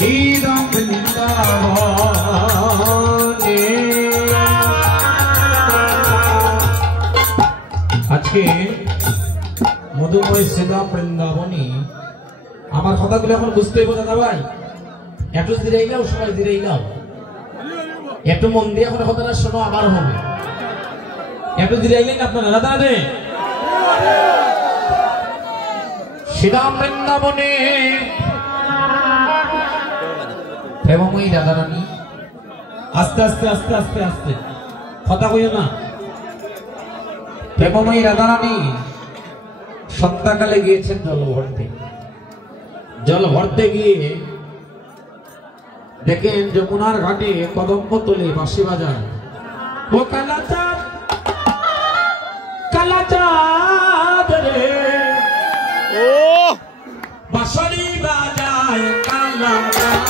শহীদ বৃন্দাবনে। আজকে মধুময় শ্রীধাম বৃন্দাবনী। আমার কথাগুলো এখন বুঝতে হবে দাদা ভাই, একটু জিরাই নাও, সবাই জিরাই নাও, একটু মন দিয়ে এখন কথাটা শোনো, আবার হবে একটু জিরাইলেন আপনারা দাদা রে। শ্রীধাম বৃন্দাবনে প্রেমময়ী রাধা রানী, আস্তে আস্তে আস্তে আস্তে আস্তে কথা কইও না। প্রেমময়ী রাধা রানী সন্ধ্যাকালে গিয়েছেন জল ভরতে। জল ভরতে গিয়ে দেখেন যমুনার ঘাটে কদম্ব তোলে বাঁশি বাজায়। ও কালাচাঁদ কালাচাঁদ রে, ও বাঁশি বাজায় কালাচাঁদ।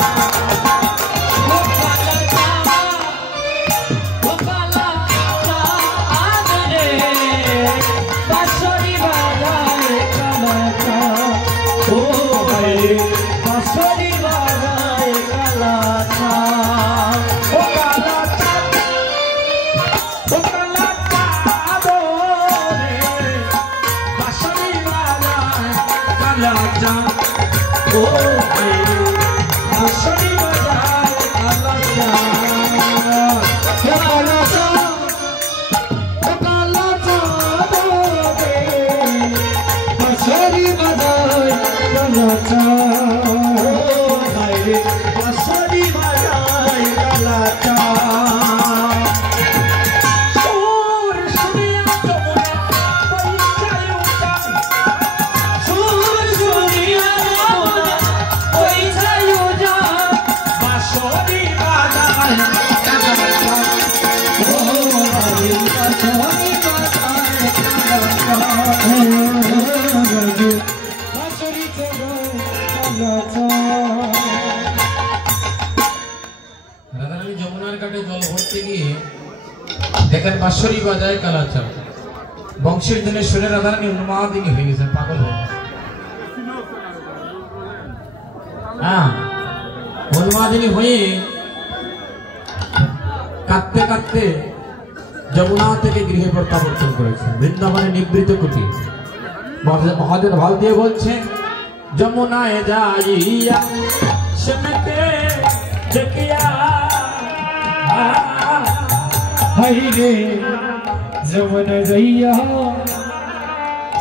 যমুনার ঘাটে জল ভরতে গিয়ে দেখেন বাঁশরি বাজায় কালাচাঁদ। বংশের দিনে শুনে রাধারানী উন্মাদিনী হয়ে গেছেন, পাগল হয়ে গেছেন। উন্মাদিনী হয়ে কাঁদতে কাঁদতে যমুনা থেকে গৃহে প্রত্যাবর্তন করেছেন, বৃন্দাবনে নিবৃত কুটি। মহাজন ভাব দিয়ে বলছে, যমুনায় যাইয়া সেমেতে দেখিয়া, হইরে যমুনা যাইয়া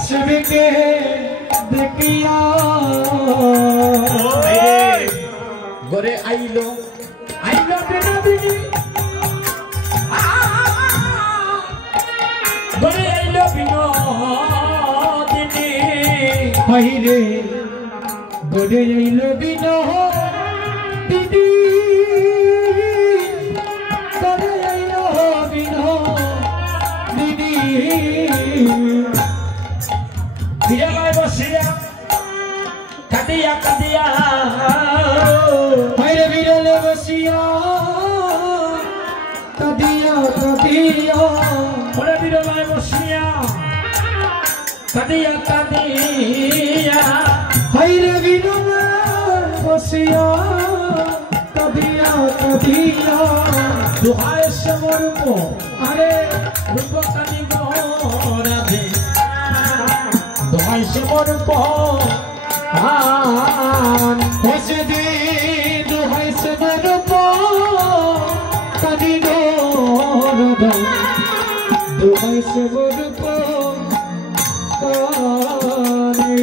সেমেতে দেখিয়া, গরে আইলো আইলো বিনোদিনী, গরে আইলো বিনোদিনী, হইরে গরে আইলো বিনোদিনী, গরে আইলো বিনোদিনী। বিড়ালায় বসিয়া কাঁদিয়া কাঁদিয়া, হইরে বিড়ালে বসিয়া কাঁদিয়া কাঁদিয়া, ওরে বিড়ালায় বসিয়া কাঁদিয়া কাঁদিয়া, হইরে বিড়ালে বসিয়া কাঁদিয়া কাঁদিয়া, দোহায় সে মরুপ আরে রূপ কানি গো রাধে, দোহায় সে মরুপ হসে দে দোহাই সে মরুপ কানি গো রাধে, দোহাই সে মরুপ কানি।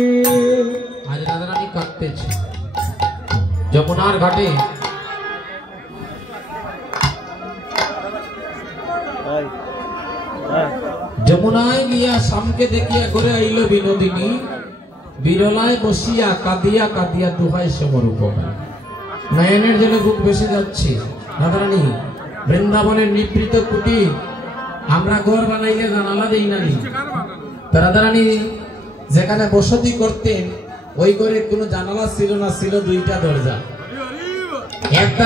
আজ রাধারানী কাঁদতেছে যমুনার ঘাটে। যমুনায় গিয়া শামকে দেখিয়া ঘরে আইল বিনোদিনী, বিরলায় বসিয়া কাঁদিয়া কাঁদিয়া দুহাই সমরূপ। নয়নের জন্য বুক বেসে যাচ্ছে। রাধারানী বৃন্দাবনের নিবৃত কুটি, আমরা ঘর বানাইলে জানালা দেই না। রাধারানী যেখানে বসতি করতেন ওই ঘরে কোনো জানালা ছিল না, ছিল দুইটা দরজা। একটা